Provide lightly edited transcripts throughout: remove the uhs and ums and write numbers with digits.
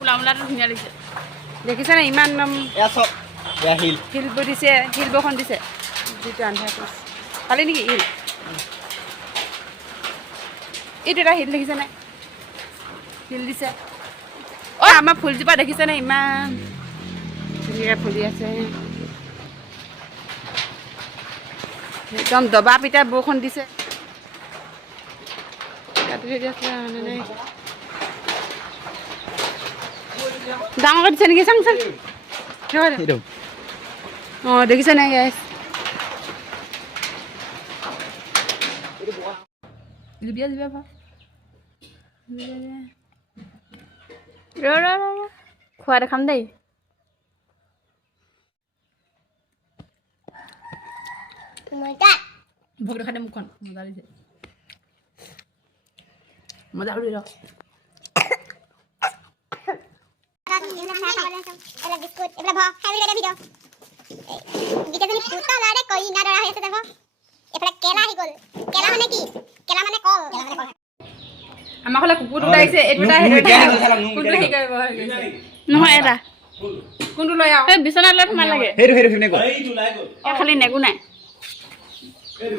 ফুলামুলাটো ধুনীয়া লাগিছে দেখিছে নে ইমান হিল দিছে হিল বৰষুণ দিছে যিটো আন্ধাৰ কৰিছে পালি নেকি হিল এইটো এটা হিল দেখিছে নাই হিল দিছে অ' আমাৰ ফুলজোপা দেখিছে নে ইমান ধুনীয়াকৈ ফুলি আছে একদম দবা পিটা বৰষুণ দিছে ডাঙৰকৈ দিছে নেকি চাং চাং অঁ দেখিছে নাই গাইছ জিবিয়া জিবিয়া ভা খোৱা দেখাম দেই ভোগ দেখা দে মুখখন মজা দিছে মজা কৰি ৰ আমাৰ ফালে কুকুৰ দুটা আহিছে এইটো নহয় এটা কোনটো লৈ আহ বিচনাত লৈ সোমাই লাগে খালি নেগু নাই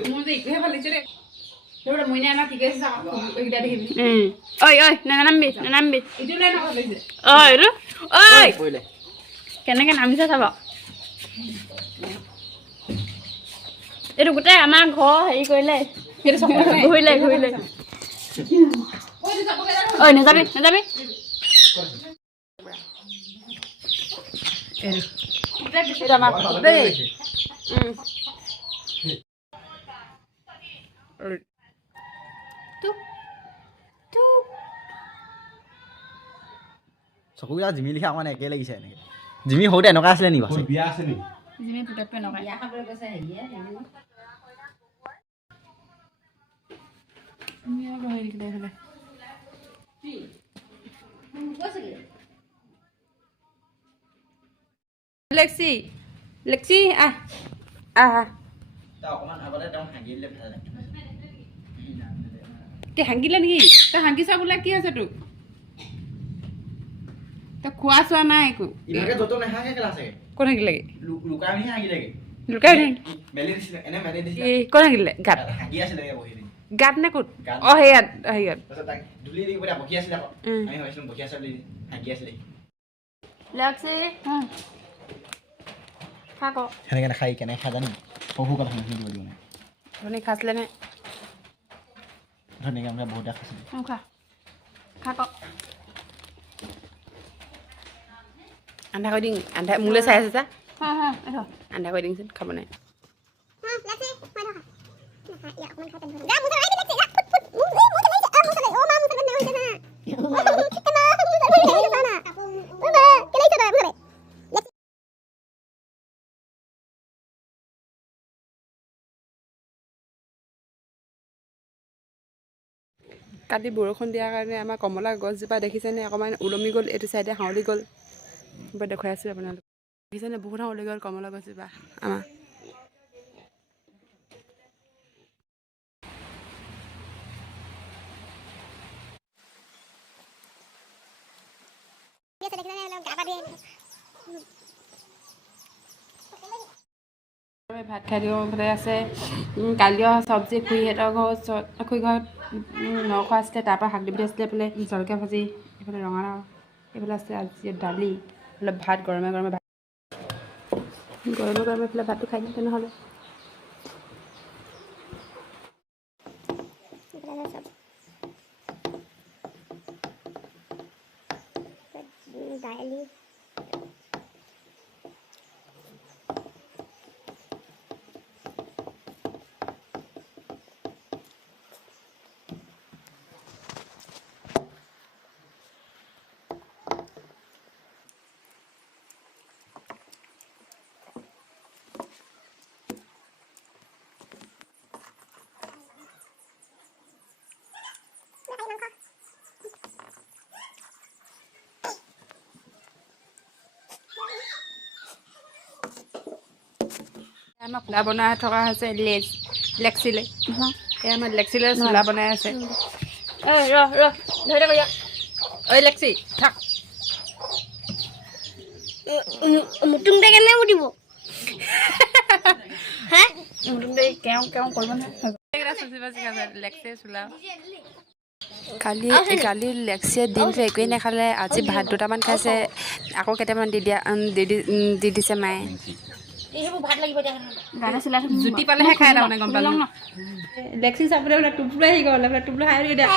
মোৰ যে ইটোহে ভাল লাগিছে দেই সেইবোৰ মই নাই কি কৈছে এইকেইটা দেখিবি ঐ ঐ নানামিবি নানামিবি ইটো লৈ ভাল লাগিছে ঐ এইটো ঐ কেনেকৈ নামিছে চাব এইটো গোটেই আমাৰ ঘৰ হেৰি কৰিলে ঘূৰিলে ঘূৰিলে ঐ নাযাবি নাযাবি এইটো আমাৰ দেই চকুকেইটা জিমি লিখা অকণমান একে লাগিছে এনেকৈ জিমি সৰুতে এনেকুৱা আছিলে নেকি বাৰু বিয়া আছে নেকি জিমি পুতককৈ নকয় বিয়া খাবলৈ গৈছে হেৰিয়ে লেক্সি লেক্সি আহ আহ অকণমান আগতে তেওঁ হাঁহি দিলে ভাল লাগে তই হাঁহিলে নেকি তই হাঁহিছা বোলে কি আছে তোক তই খোৱা চোৱা নাই একো ইভাগে য'ত নাহাগে কেলা চাগে ক'ত হাঁহিলেগে লুকাই মেলি হাঁহি থাকে লুকাই মেলি দিছিলে এনে মেলি দিছিলে ক'ত হাঁহিলে গাত হাঁহি আছিলে বহি দিন গাত নে ক'ত অঁ হেয়াত হেৰিয়াত তাৰপিছত তাক ধূলি দি কিবা বকি আছিলে আকৌ আমি ভাবিছিলোঁ বকি আছে বুলি হাঁহি আছিলে লেক্সি খা ক সেনেকৈ নাখাই কেনেকৈ খাই জানি সৰু কথা শুনি দিব দিব নাই ধনী খাইছিলে নে ধুনীয়াকৈ আমৰা বহুতে খাইছিলোঁ খা খা ক আন্ধা কৰি দিম আন্ধা মোলৈ চাই আছে যা আন্ধা কৰি দিমচোন খাব নাই কালি বৰষুণ দিয়াৰ কাৰণে আমাৰ কমলা গছজোপা দেখিছেনে অকণমান ওলমি গ'ল এইটো চাইডে হাউলি গ'ল মই দেখুৱাই আছোঁ আপোনালোক দেখিছেনে বহুত হাউলি গ'ল কমলা গছজোপা আমাৰ ভাত খাই দিব আছে কালিও চব্জি খুৰীহঁতৰ ঘৰত খুৰী ঘৰত নখোৱা আছিলে তাৰপৰা শাক দি পঠিয়াইছিলে এইফালে জলকীয়া ভাজি এইফালে ৰঙালাও এইফালে আছে আজি দালি অলপ ভাত গৰমে গৰমে ভাত গৰমে গৰমে এইফালে ভাতটো খাই দিম তেনেহ'লে দালি আমাৰ চোলা বনাই থকা হৈছে লেক্সিলে এই আমাৰ লেক্সিলে চোলা বনাই আছে ঐ ৰ ধৰি দে ঐ লেক্সি থাক মুতুম দে কেনে উঠিব হে মুতুম দে কেও কেও কৰিব না এগৰা চুচি বাচি খাছে লেক্সে চুলা কালি লেক্সিয়ে দিনটো একোৱেই নাখালে আজি ভাত দুটামান খাইছে আকৌ কেইটামান দি দিছে মায়ে এইবোৰ ভাত লাগিব দে গানা চলাই জুতি পালেহে খাই তাৰমানে গম পালো ন লেক্সি চাবলৈ বোলে টুপলো আহি গ'ল বোলে টুপলো খাই দিয়া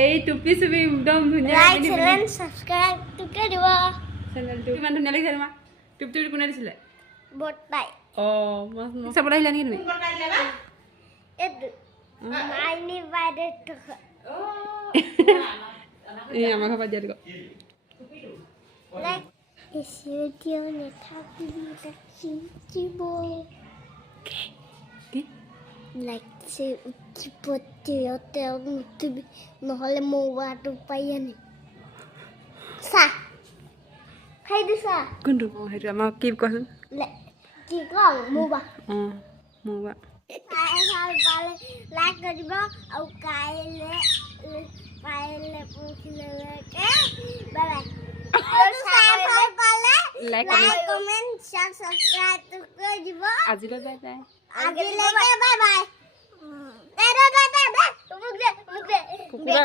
এই টুপি চুপি একদম ধুনীয়া লাইক চেনেল সাবস্ক্ৰাইব টুকে দিব চেনেলটো ইমান ধুনীয়া লাগিছে তোমাৰ টুপি কোনে দিছিলে বট পাই মস্ত চাবলৈ আহিলা নেকি তুমি এটো মাইনি বাইদে তো এই আমাৰ ঘৰ দিয়া দিব লাইক ভিডিও নেথাকিলে চিচিব কি লাইক সে উৎপত্তিতে মুতুবি নহলে মোবাটো পাই আনি সা খাই দিছা কোনটো সেইটো আমাক কি কোৱাচোন কি কম মোবা মোবা লাইক কৰিব আৰু কাইলে পৰখিলে বাই লাইক কমেন্ট শেয়ার সাবস্ক্রাইব করে দিব আজিলৈ বাই বাই আজিলৈকে বাই বাই দে তুমি দে কুকুৰা